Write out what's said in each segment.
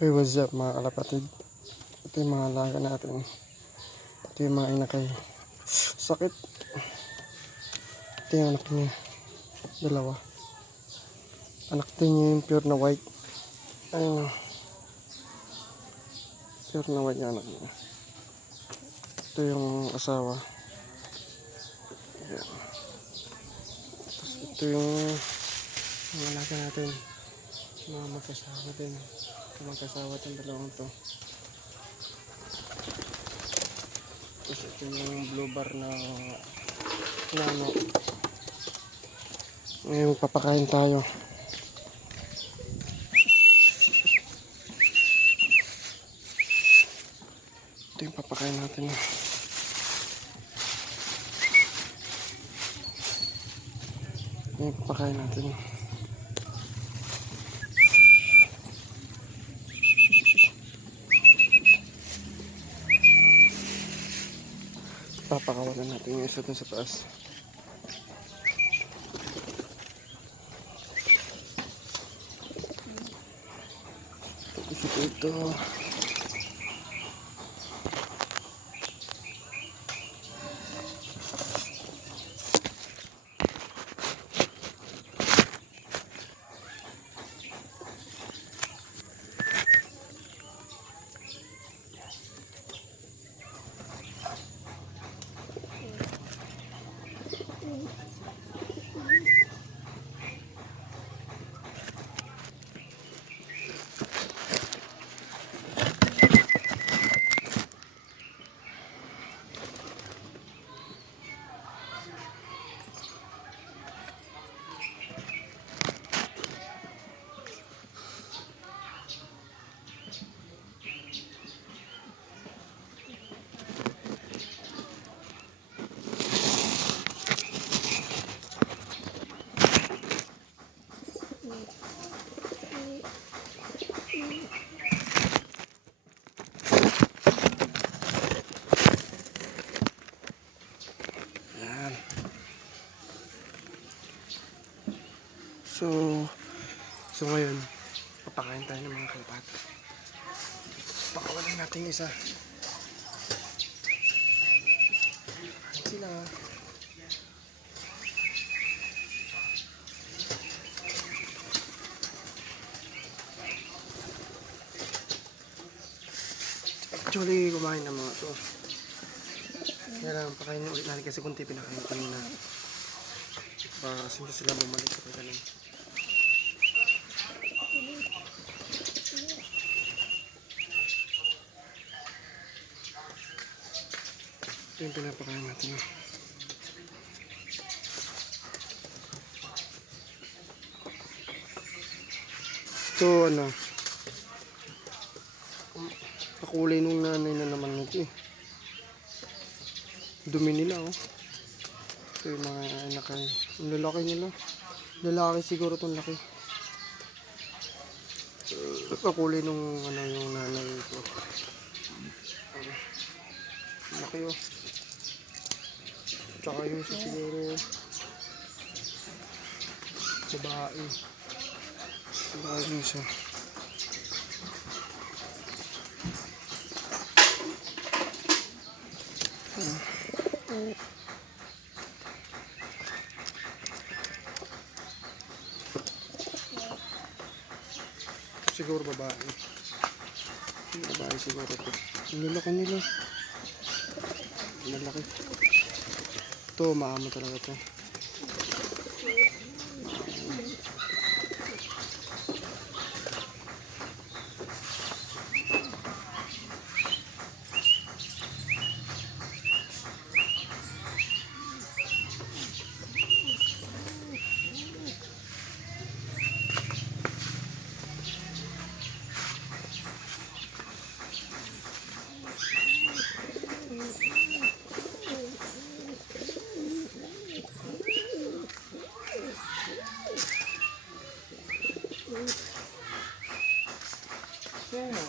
Hey, what's up mga kalapatid? Ito yung mga alaga natin. Ito yung mga inakay. Sakit. Ito yung anak niya. Dalawa. Anak din niya yung pure na white. Ayun o. Pure na white yung anak niya. Ito yung asawa. Ayan. Tapos ito yung mga alaga natin. Mga magkasawa din. Ito magkasawa itong dalawang to. Tapos ito yung blue bar na ano. Ngayon papakain tayo. Ito yung papakain natin. Ito yung papakain natin. Papakawalan natin yung isa dun sa taas. Ito. Yan. So ngayon, papakain tayo ng mga kalpat. Pakawalan natin isa. Kain sila. Actually, kumain ng mga to. Kaya lang, pakain ulit natin kasi kunti pinakain ko na. Kasi hindi sila bumalik sa ganun. Ito yung pinapakain natin. Ito ano, kakulay nung nanay na naman ito eh. Dumi nila oh. Ito yung mga anak ay. Ang lalaki nila. Lalaki siguro itong laki. Kakulay nung ano yung nanay ito. Laki oh. Tsaka yung isa siguro babae. Babae yung isa. Siguro babae. Babae siguro ito. Ang lalaki nila. Ang lalaki. Ito, maamo talaga ito.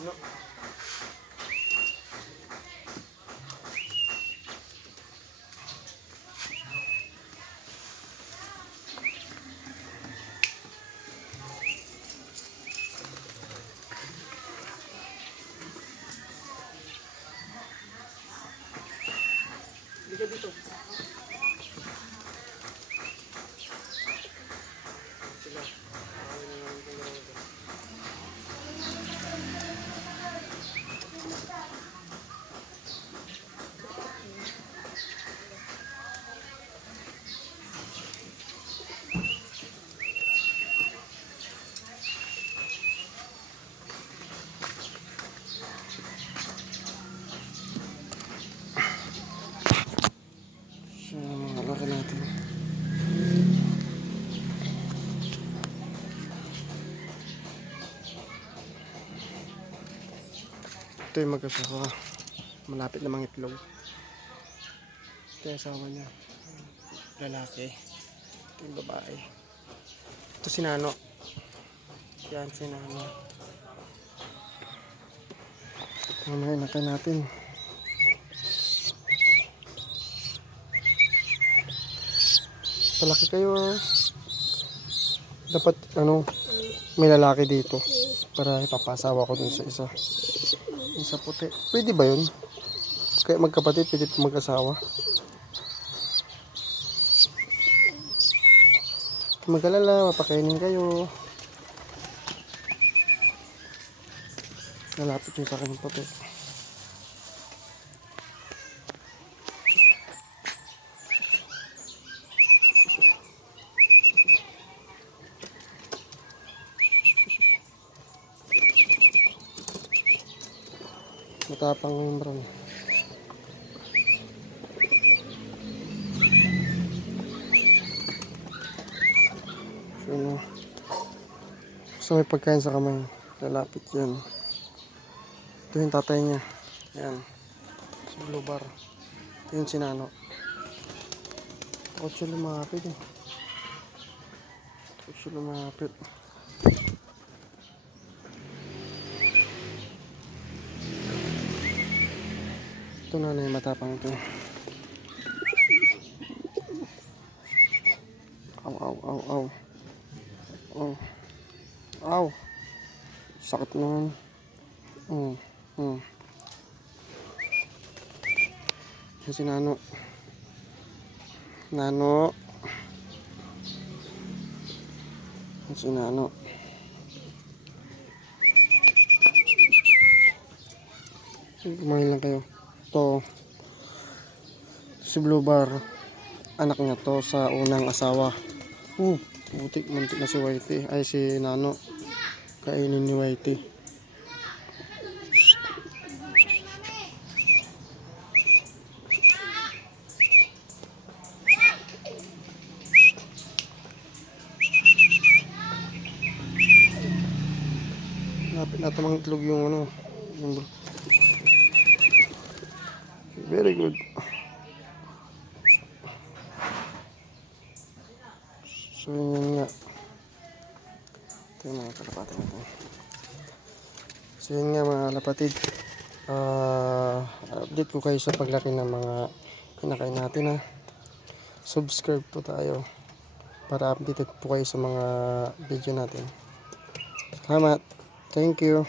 No. So, mga laki natin. Ito yung mag-asawa. Malapit na mga itlog. Ito yung asawa niya. Lalaki. Ito yung babae. Ito si Nano. Yan si Nano. Ito na yung nakay natin. Palaki kayo ah. Dapat may lalaki dito para ipapasawa ko dun sa isa. Yung sa puti. Pwede ba yun? Kaya magkapatid, pwede pa mag-asawa. Mag-alala, mapakainin kayo. Nalapit yung sa akin yung puti. Matapang yung brown. So, gusto may pagkain sa kamay. Lalapit yan. Ito yung tatay niya. Yan. Si Blue Bar. Ito yung sinano. Takot siya lumapit eh. Takot siya lumapit. Ito na yung matapang ito. Aw, aw, aw, aw. Aw. Aw. Sakit naman. Yan si Nano. Nano. Yan si Nano. Kumain lang kayo. Ito. Si Blue Bar. Anak niya to sa unang asawa. Butik, muntik na si Whitey. Ay si Nano. Kainin ni Whitey. Lapit na tamang itlog yung yung very good. So yun nga. Ito yung mga kalapati natin. So yun nga mga kalapatid. Update ko kayo sa paglaki ng mga kinakain natin ha. Subscribe po tayo para updated po kayo sa mga video natin. Salamat. Thank you.